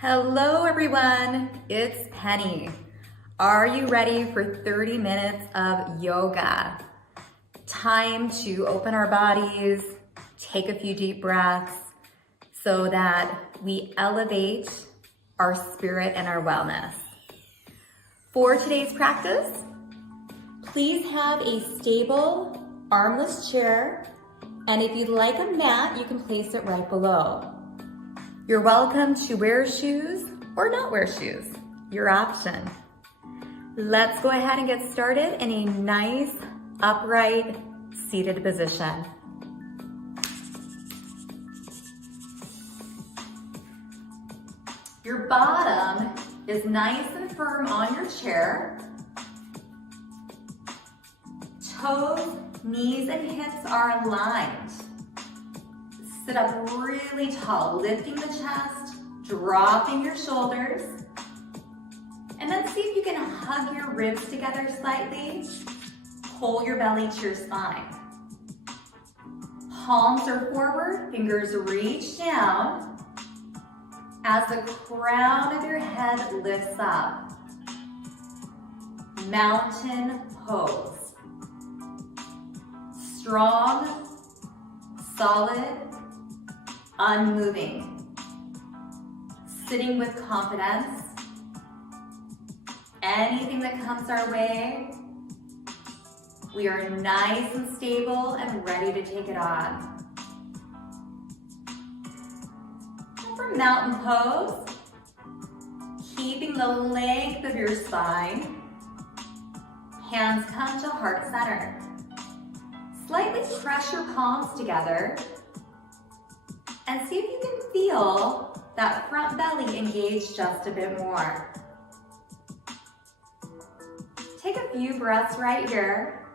Hello everyone, it's Penny. Are you ready for 30 minutes of yoga? Time to open our bodies, take a few deep breaths so that we elevate our spirit and our wellness. For today's practice, please have a stable, armless chair, and if you'd like a mat, you can place it right below. You're welcome to wear shoes or not wear shoes, your option. Let's go ahead and get started in a nice, upright, seated position. Your bottom is nice and firm on your chair. Toes, knees, and hips are aligned. Sit up really tall, lifting the chest, dropping your shoulders. And then see if you can hug your ribs together slightly. Pull your belly to your spine. Palms are forward, fingers reach down as the crown of your head lifts up. Mountain pose. Strong, solid, unmoving, sitting with confidence. Anything that comes our way, we are nice and stable and ready to take it on. And for mountain pose, keeping the length of your spine, hands come to heart center. Slightly press your palms together and see if you can feel that front belly engage just a bit more. Take a few breaths right here.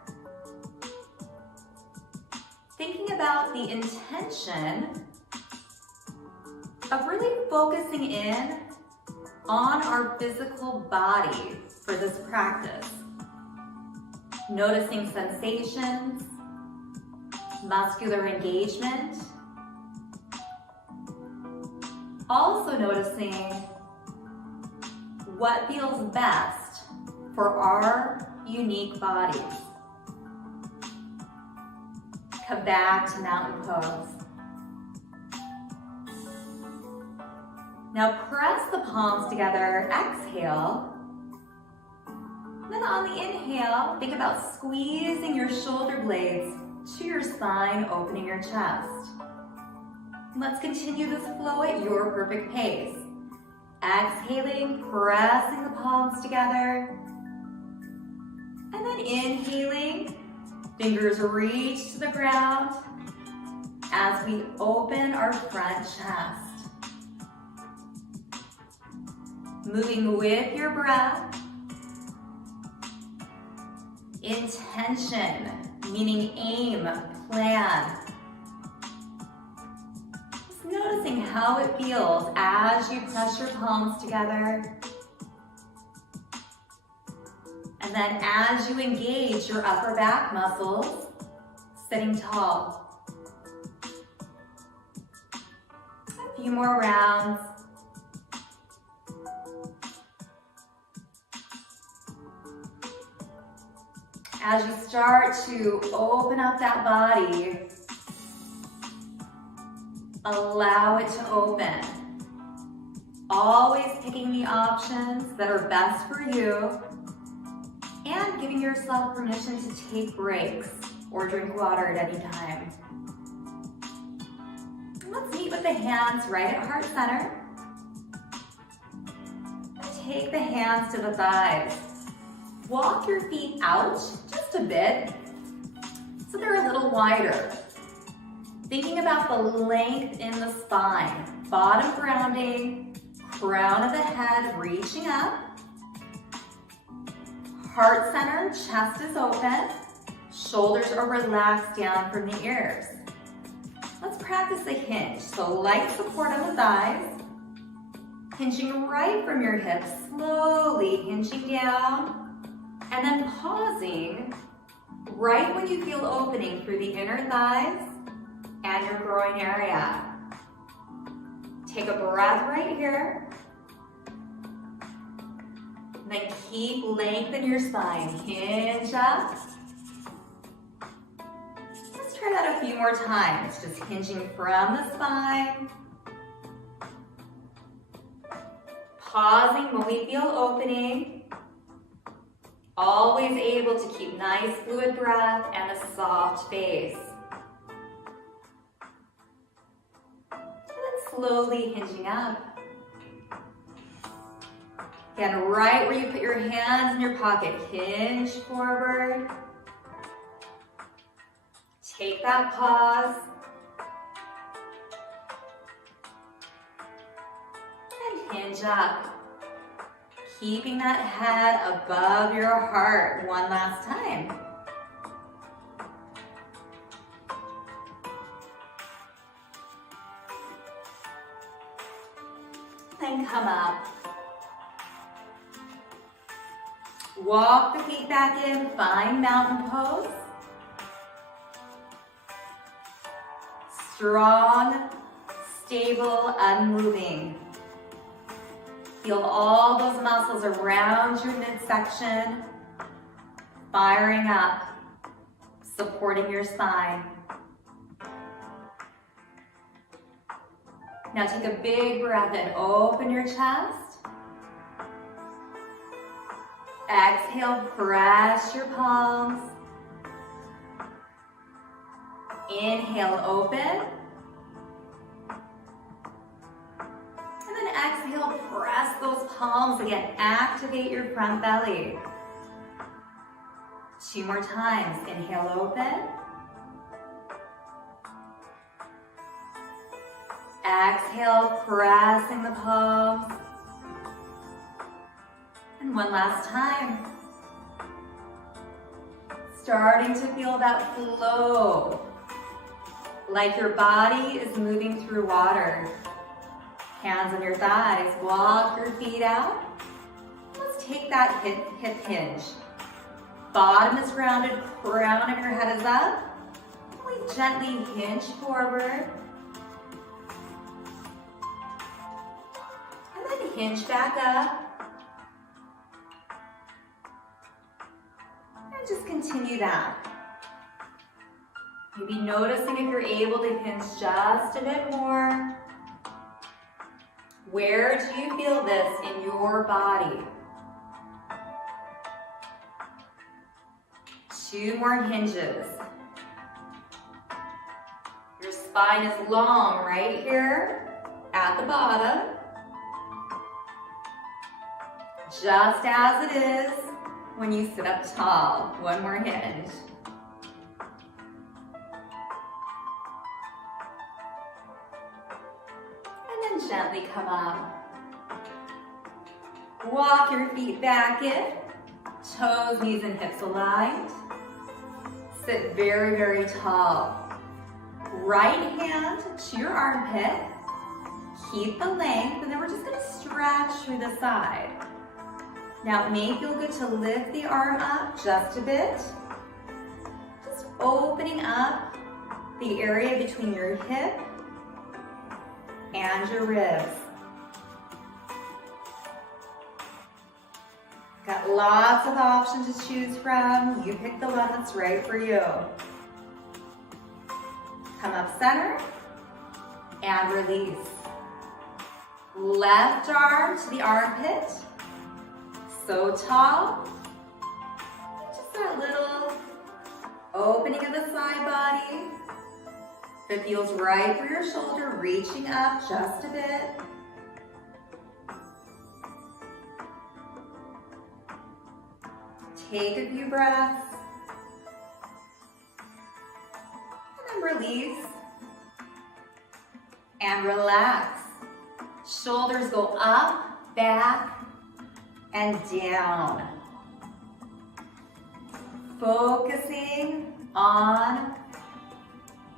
Thinking about the intention of really focusing in on our physical body for this practice. Noticing sensations, muscular engagement. Also noticing what feels best for our unique bodies. Come back to mountain pose. Now press the palms together, exhale. Then on the inhale, think about squeezing your shoulder blades to your spine, opening your chest. Let's continue this flow at your perfect pace. Exhaling, pressing the palms together. And then inhaling, fingers reach to the ground as we open our front chest. Moving with your breath. Intention, meaning aim, plan. Noticing how it feels as you press your palms together. And then as you engage your upper back muscles, sitting tall. A few more rounds. As you start to open up that body, allow it to open. Always picking the options that are best for you and giving yourself permission to take breaks or drink water at any time. Let's meet with the hands right at heart center. Take the hands to the thighs. Walk your feet out just a bit so they're a little wider. Thinking about the length in the spine, bottom grounding, crown of the head reaching up, heart center, chest is open, shoulders are relaxed down from the ears. Let's practice a hinge, so light support on the thighs, hinging right from your hips, slowly hinging down, and then pausing right when you feel opening through the inner thighs and your groin area. Take a breath right here. Then keep lengthening your spine. Hinge up. Let's try that a few more times. Just hinging from the spine. Pausing when we feel opening. Always able to keep nice fluid breath and a soft face. And then slowly hinging up. Again, right where you put your hands in your pocket, hinge forward. Take that pause. And hinge up. Keeping that head above your heart. One last time. Then come up. Walk the feet back in, find mountain pose. Strong, stable, unmoving. Feel all those muscles around your midsection firing up, supporting your spine. Now take a big breath in, open your chest. Exhale, press your palms. Inhale, open. And then exhale, press those palms again. Activate your front belly. 2 more times. Inhale, open. Exhale, pressing the palms. And one last time. Starting to feel that flow. Like your body is moving through water. Hands on your thighs. Walk your feet out. Let's take that hip hinge. Bottom is grounded, crown of your head is up. We gently hinge forward. And then hinge back up. And just continue that. Maybe noticing if you're able to hinge just a bit more. Where do you feel this in your body? 2 more hinges. Your spine is long right here at the bottom. Just as it is when you sit up tall. 1 more hinge. And then gently come up. Walk your feet back in. Toes, knees, and hips aligned. Sit very, very tall. Right hand to your armpit. Keep the length, and then we're just going to stretch through the side. Now it may feel good to lift the arm up just a bit. Just opening up the area between your hip and your ribs. Got lots of options to choose from. You pick the one that's right for you. Come up center and release. Left arm to the armpit. So tall. Just that little opening of the side body. If it feels right for your shoulder, reaching up just a bit. Take a few breaths. And then release. And relax. Shoulders go up, back, and down. Focusing on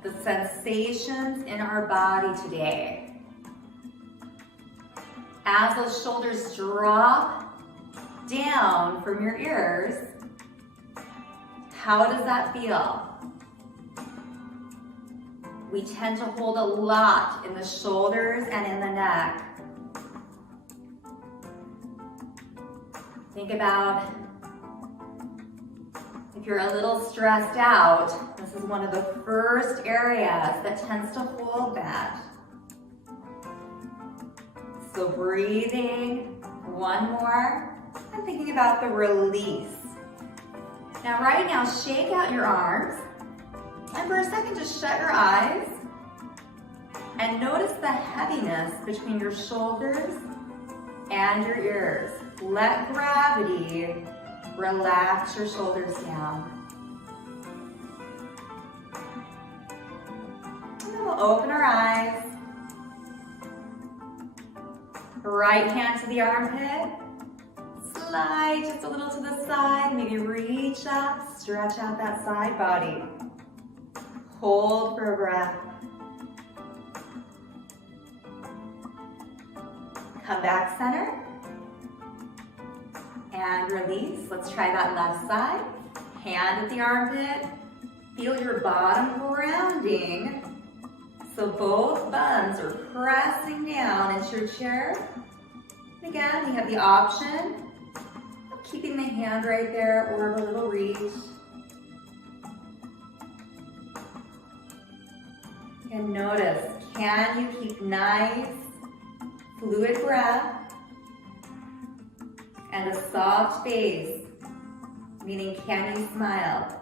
the sensations in our body today. As those shoulders drop down from your ears, how does that feel? We tend to hold a lot in the shoulders and in the neck. Think about if you're a little stressed out, this is one of the first areas that tends to hold that. So breathing, one more, and thinking about the release. Now right now, shake out your arms, and for a second, just shut your eyes, and notice the heaviness between your shoulders and your ears. Let gravity relax your shoulders down. And then we'll open our eyes. Right hand to the armpit. Slide just a little to the side. Maybe reach up, stretch out that side body. Hold for a breath. Come back center. And release. Let's try that left side. Hand at the armpit. Feel your bottom grounding. So both buns are pressing down into your chair. And again, we have the option of keeping the hand right there or of a little reach. And notice, can you keep nice, fluid breath and a soft face, meaning can you smile?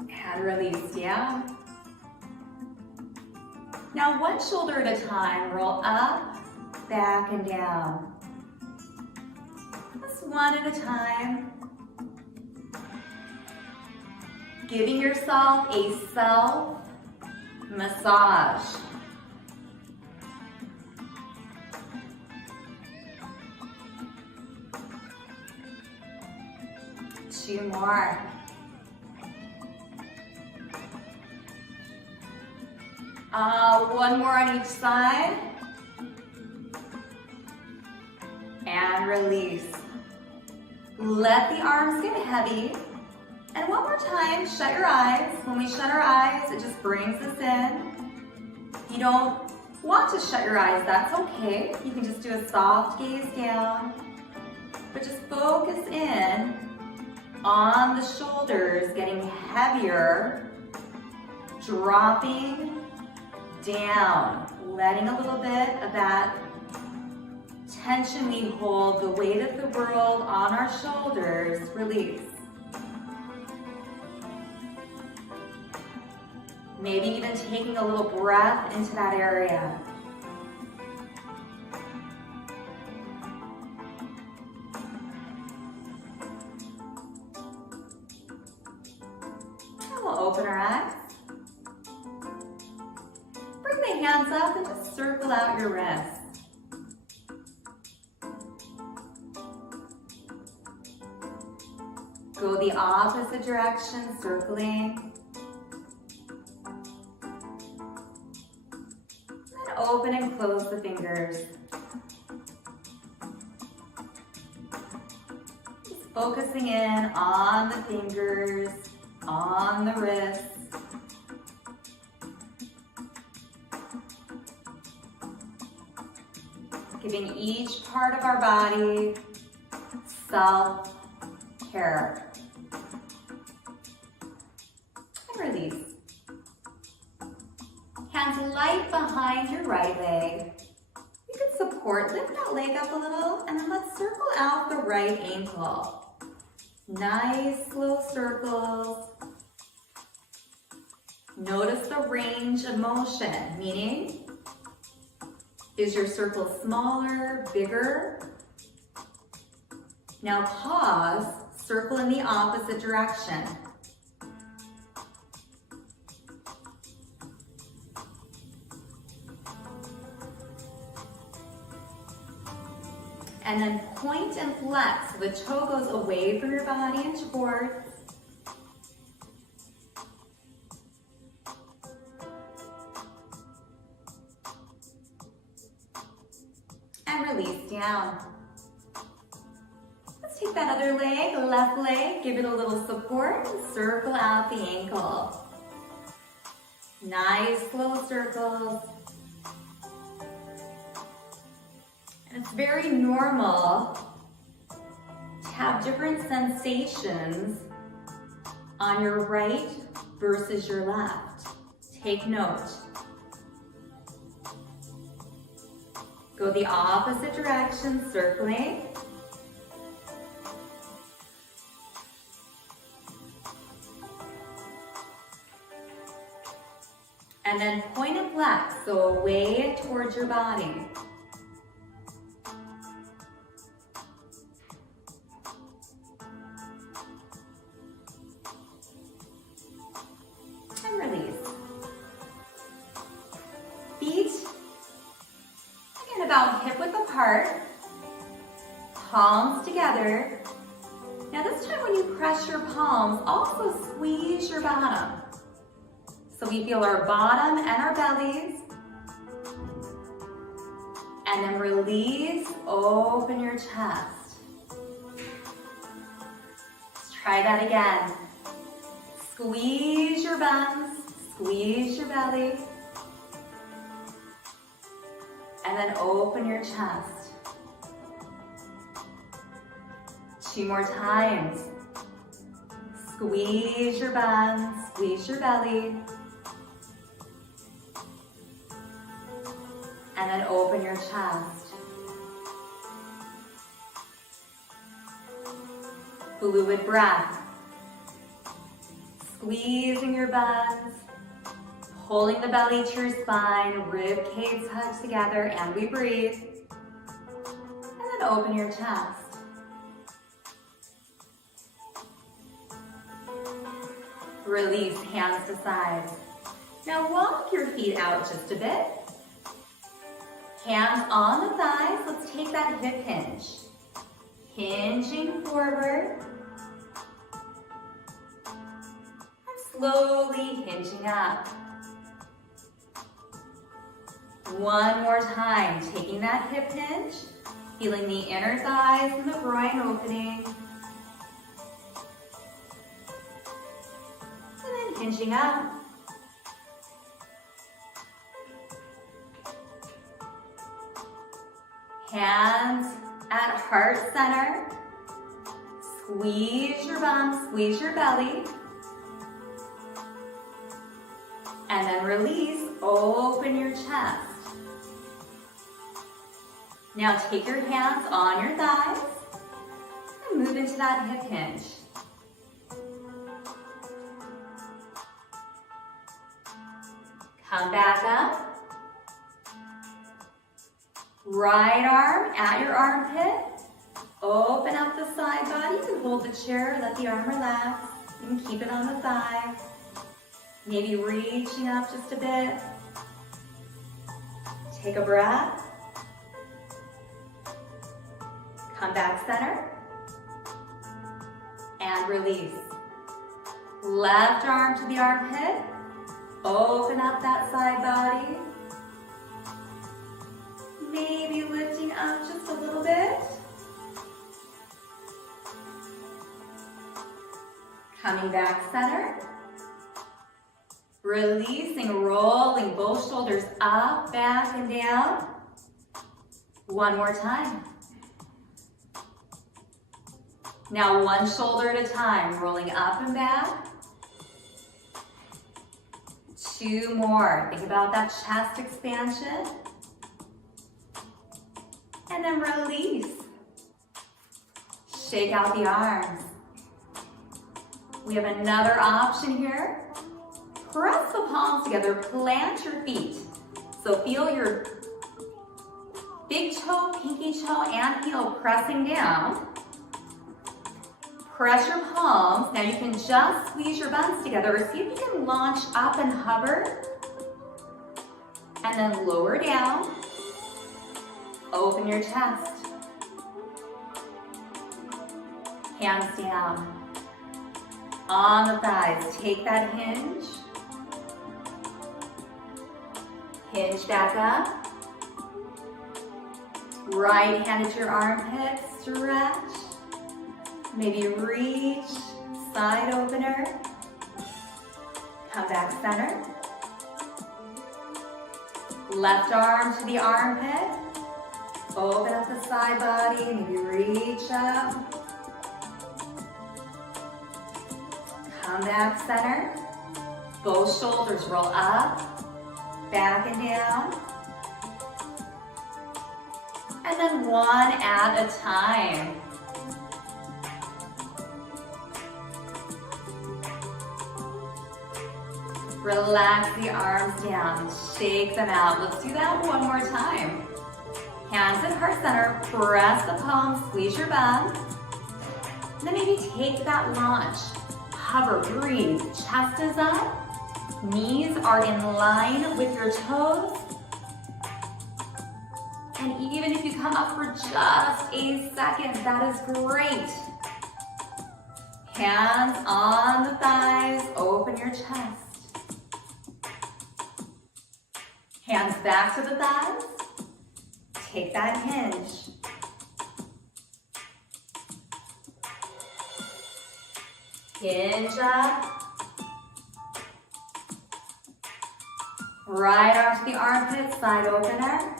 And release down. Now one shoulder at a time, roll up, back and down. Just one at a time. Giving yourself a self massage. Two more. One more on each side. And release. Let the arms get heavy. And one more time, shut your eyes. When we shut our eyes, it just brings us in. If you don't want to shut your eyes, that's okay. You can just do a soft gaze down. But just focus in on the shoulders, getting heavier, dropping down, letting a little bit of that tension we hold, the weight of the world on our shoulders, release. Maybe even taking a little breath into that area. And we'll open our eyes. Bring the hands up and just circle out your wrists. Go the opposite direction, circling. And open and close the fingers. Just focusing in on the fingers, on the wrists. Giving each part of our body self-care. And release. Hands light behind your right leg. You can support, lift that leg up a little, and then let's circle out the right ankle. Nice slow circles. Notice the range of motion, meaning, is your circle smaller, bigger? Now pause, circle in the opposite direction. And then point and flex, so the toe goes away from your body and towards. And release down. Let's take that other leg, left leg, give it a little support, and circle out the ankle. Nice slow circles. It's very normal to have different sensations on your right versus your left. Take note. Go the opposite direction, circling. And then point and flex, so away towards your body. And release. Feet, again, about hip width apart. Palms together. Now this time when you press your palms, also squeeze your bottom. So we feel our bottom and our bellies. And then release, open your chest. Let's try that again. Squeeze your buns, squeeze your belly. And then open your chest. 2 more times. Squeeze your buns, squeeze your belly. And then open your chest. Fluid breath. Squeezing your buns, pulling the belly to your spine, rib cage hugs together, and we breathe. And then open your chest. Release, hands to sides. Now walk your feet out just a bit. Hands on the thighs, let's take that hip hinge. Hinging forward. And slowly hinging up. One more time, taking that hip hinge, feeling the inner thighs and the groin opening. And then hinging up. Hands at heart center. Squeeze your bum, squeeze your belly. And then release, open your chest. Now take your hands on your thighs and move into that hip hinge. Come back up. Right arm at your armpit. Open up the side body. You can hold the chair, let the arm relax. You can keep it on the thigh. Maybe reaching up just a bit. Take a breath. Come back center. And release. Left arm to the armpit. Open up that side body. Maybe lifting up just a little bit. Coming back center. Releasing, rolling both shoulders up, back, and down. One more time. Now one shoulder at a time, rolling up and back. 2 more. Think about that chest expansion. And then release. Shake out the arms. We have another option here. Press the palms together, plant your feet. So feel your big toe, pinky toe, and heel pressing down. Press your palms. Now you can just squeeze your buns together or see if you can launch up and hover. And then lower down. Open your chest. Hands down. On the thighs, take that hinge. Hinge back up. Right hand at your armpit, stretch. Maybe reach, side opener. Come back center. Left arm to the armpit. Open up the side body, maybe reach up. Come back center. Both shoulders roll up, back and down. And then one at a time. Relax the arms down, shake them out. Let's do that one more time. Hands at heart center, press the palms, squeeze your bum. And then maybe take that launch. Hover, breathe, chest is up. Knees are in line with your toes. And even if you come up for just a second, that is great. Hands on the thighs, open your chest. Hands back to the thighs. Take that hinge. Hinge up. Right arm to the armpit, side opener.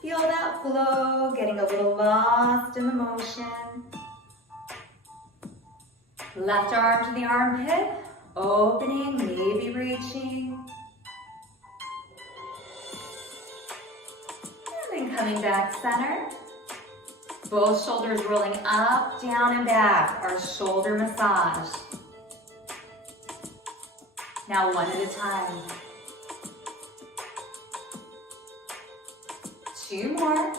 Feel that flow, getting a little lost in the motion. Left arm to the armpit, opening, maybe reaching. And then coming back center. Both shoulders rolling up, down, and back. Our shoulder massage. Now one at a time. 2 more.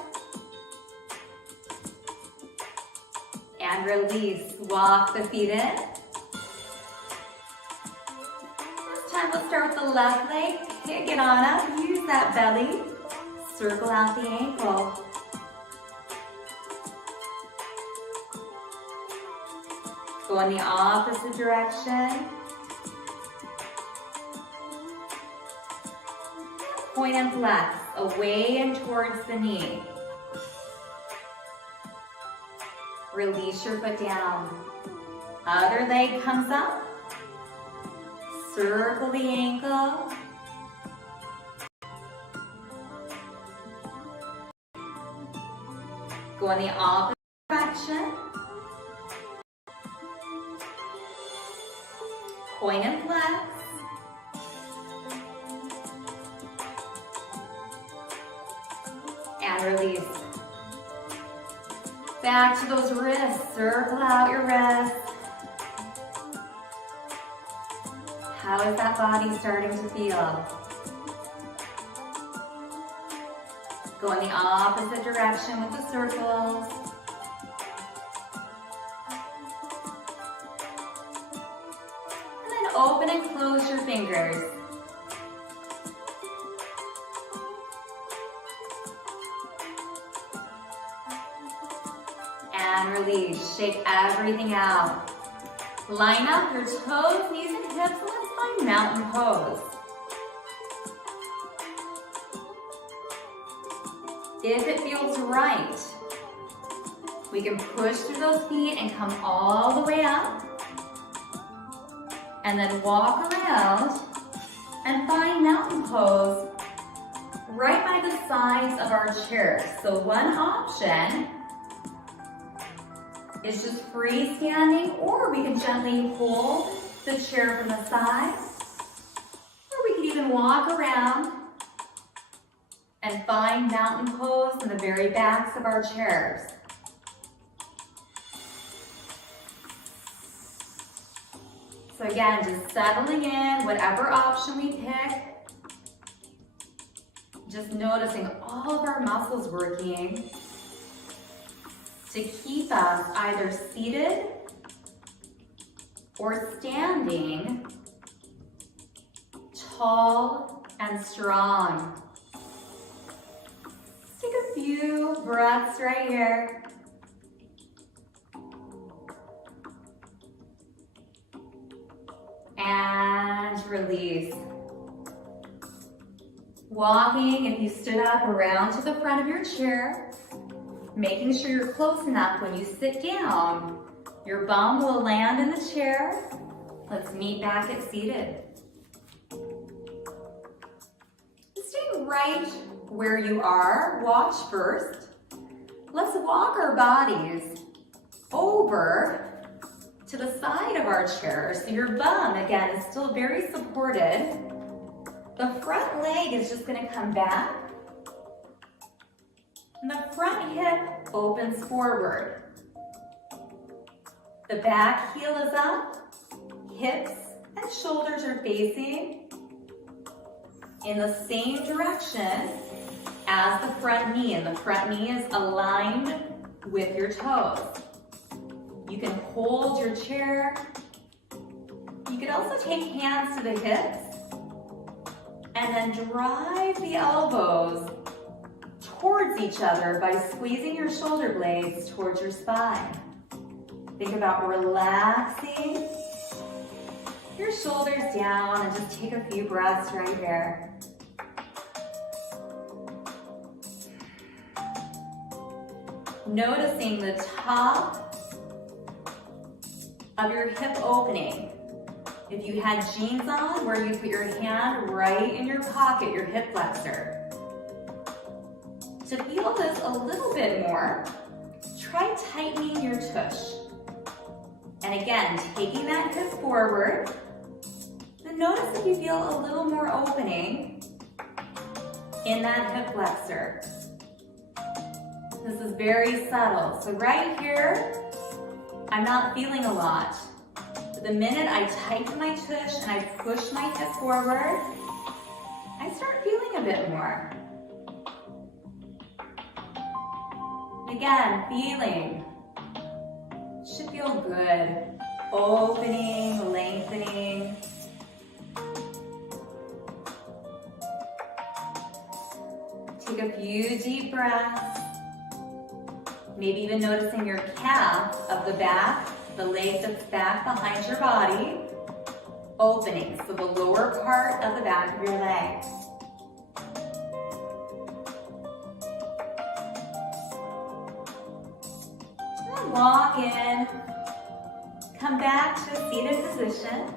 And release. Walk the feet in. This time let's start with the left leg. Kick it on up. Use that belly. Circle out the ankle. Go in the opposite direction. Point and flex, away and towards the knee. Release your foot down. Other leg comes up. Circle the ankle. Go in the opposite direction. Point and flex. And release. Back to those wrists. Circle out your wrists. How is that body starting to feel? Go in the opposite direction with the circles. Open and close your fingers. And release. Shake everything out. Line up your toes, knees, and hips. Let's find mountain pose. If it feels right, we can push through those feet and come all the way up. And then walk around and find mountain pose right by the sides of our chairs. So one option is just freestanding, or we can gently hold the chair from the side, or we can even walk around and find mountain pose in the very backs of our chairs. So again, just settling in, whatever option we pick, just noticing all of our muscles working to keep us either seated or standing, tall and strong. Let's take a few breaths right here. And release. Walking, if you stood up, around to the front of your chair, making sure you're close enough when you sit down. Your bum will land in the chair. Let's meet back at seated. Stay right where you are, watch first. Let's walk our bodies over to the side of our chair. So your bum, again, is still very supported. The front leg is just gonna come back. And the front hip opens forward. The back heel is up. Hips and shoulders are facing in the same direction as the front knee, and the front knee is aligned with your toes. You can hold your chair. You could also take hands to the hips and then drive the elbows towards each other by squeezing your shoulder blades towards your spine. Think about relaxing your shoulders down and just take a few breaths right here. Noticing the top of your hip opening. If you had jeans on, where you put your hand right in your pocket, your hip flexor. To feel this a little bit more, try tightening your tush. And again, taking that hip forward. Then notice if you feel a little more opening in that hip flexor. This is very subtle. So right here, I'm not feeling a lot. But the minute I tighten my tush and I push my hip forward, I start feeling a bit more. Again, feeling. Should feel good. Opening, lengthening. Take a few deep breaths. Maybe even noticing your calf of the back, the leg that's back behind your body, opening. So the lower part of the back of your leg. And walk in. Come back to a seated position.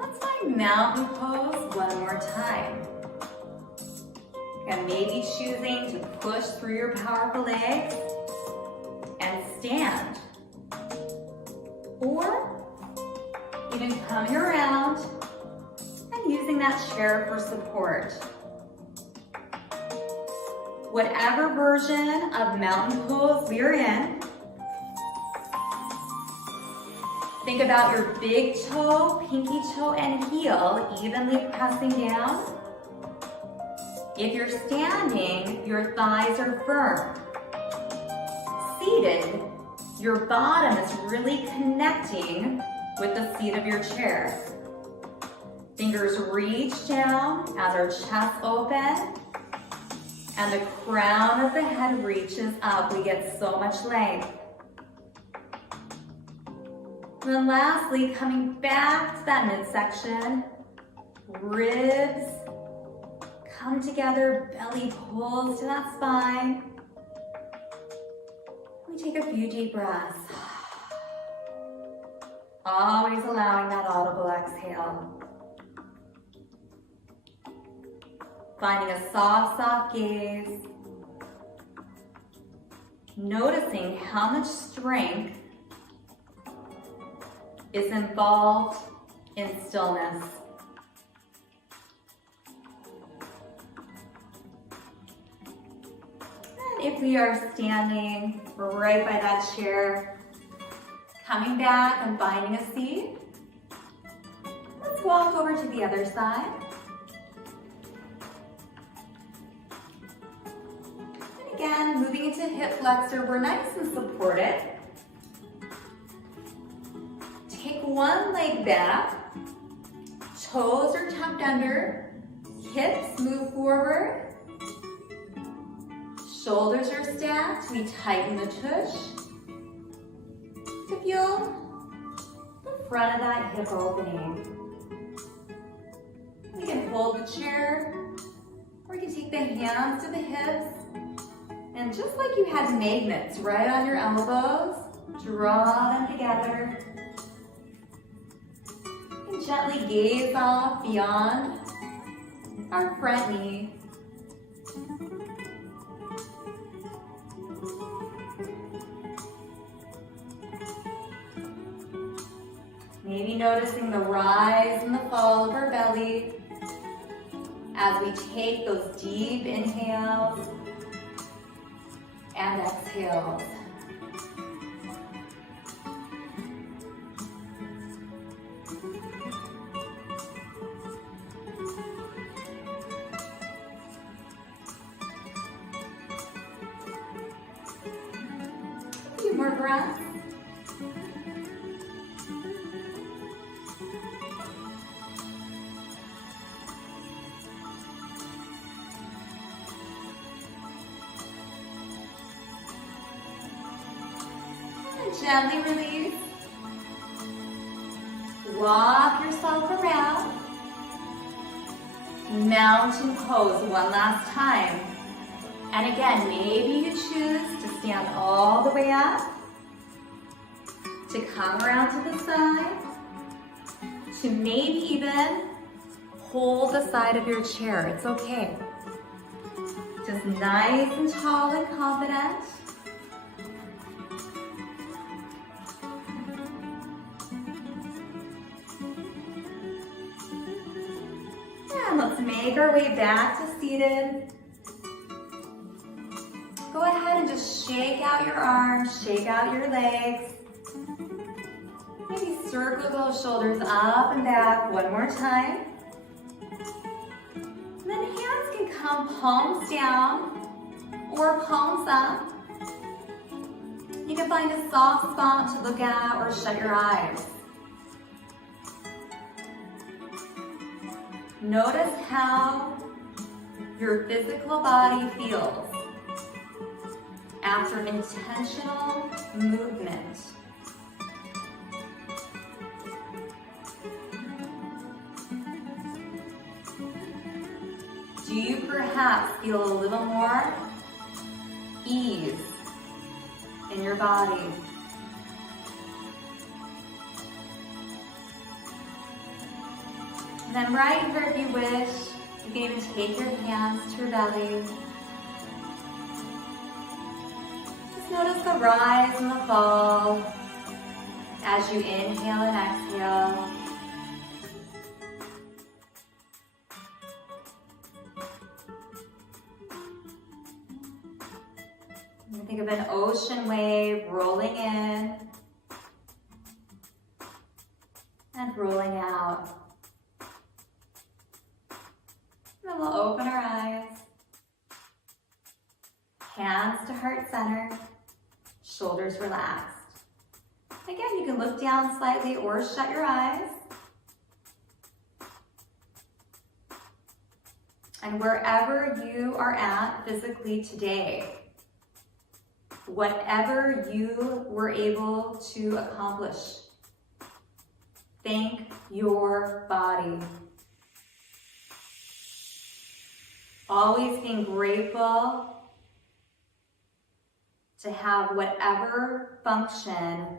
Let's find mountain pose one more time. And maybe choosing to push through your powerful legs and stand. Or even coming around and using that chair for support. Whatever version of mountain pose we're in, think about your big toe, pinky toe, and heel evenly pressing down. If you're standing, your thighs are firm. Seated, your bottom is really connecting with the seat of your chair. Fingers reach down as our chest opens, and the crown of the head reaches up. We get so much length. And then lastly, coming back to that midsection, ribs come together, belly pulls to that spine. We take a few deep breaths. Always allowing that audible exhale. Finding a soft, soft gaze. Noticing how much strength is involved in stillness. If we are standing right by that chair, coming back and finding a seat, let's walk over to the other side. And again, moving into hip flexor, we're nice and supported. Take one leg back, toes are tucked under, hips move forward. Shoulders are stacked, we tighten the tush to feel the front of that hip opening. You can hold the chair, or you can take the hands to the hips, and just like you had magnets right on your elbows, draw them together. And gently gaze off beyond our front knee. Maybe noticing the rise and the fall of our belly as we take those deep inhales and exhales. A few more breaths. Gently release. Walk yourself around. Mountain pose one last time. And again, maybe you choose to stand all the way up, to come around to the side, to maybe even hold the side of your chair. It's okay. Just nice and tall and confident. And let's make our way back to seated. Go ahead and just shake out your arms, shake out your legs. Maybe circle those shoulders up and back one more time. And then hands can come palms down or palms up. You can find a soft spot to look at or shut your eyes. Notice how your physical body feels after intentional movement. Do you perhaps feel a little more ease in your body? And then right here, if you wish, you can even take your hands to your belly. Just notice the rise and the fall as you inhale and exhale. And think of an ocean wave rolling in and rolling out. And we'll open our eyes. Hands to heart center, shoulders relaxed. Again, you can look down slightly or shut your eyes. And wherever you are at physically today, whatever you were able to accomplish, thank your body. Always being grateful to have whatever function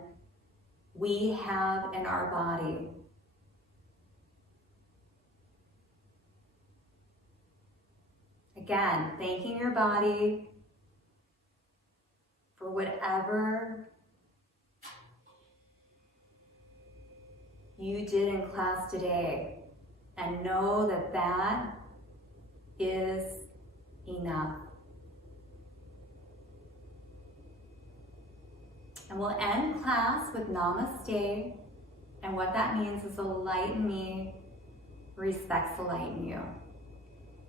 we have in our body. Again, thanking your body for whatever you did in class today, and know that that is enough. And we'll end class with namaste, and what that means is the light in me respects the light in you.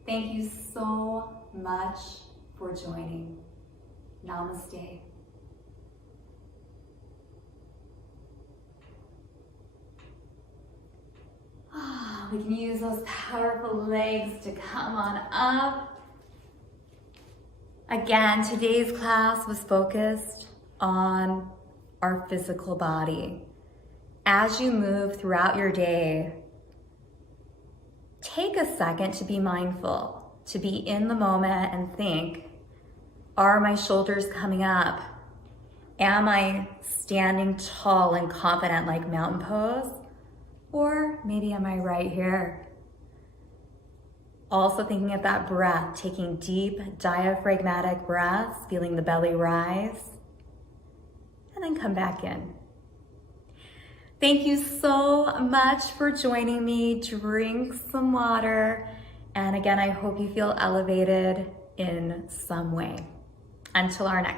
Thank you so much for joining. Namaste. We can use those powerful legs to come on up. Again, today's class was focused on our physical body. As you move throughout your day, take a second to be mindful, to be in the moment and think, are my shoulders coming up? Am I standing tall and confident like mountain pose? Or maybe am I right here? Also thinking of that breath, taking deep diaphragmatic breaths, feeling the belly rise, and then come back in. Thank you so much for joining me. Drink some water. And again, I hope you feel elevated in some way. Until our next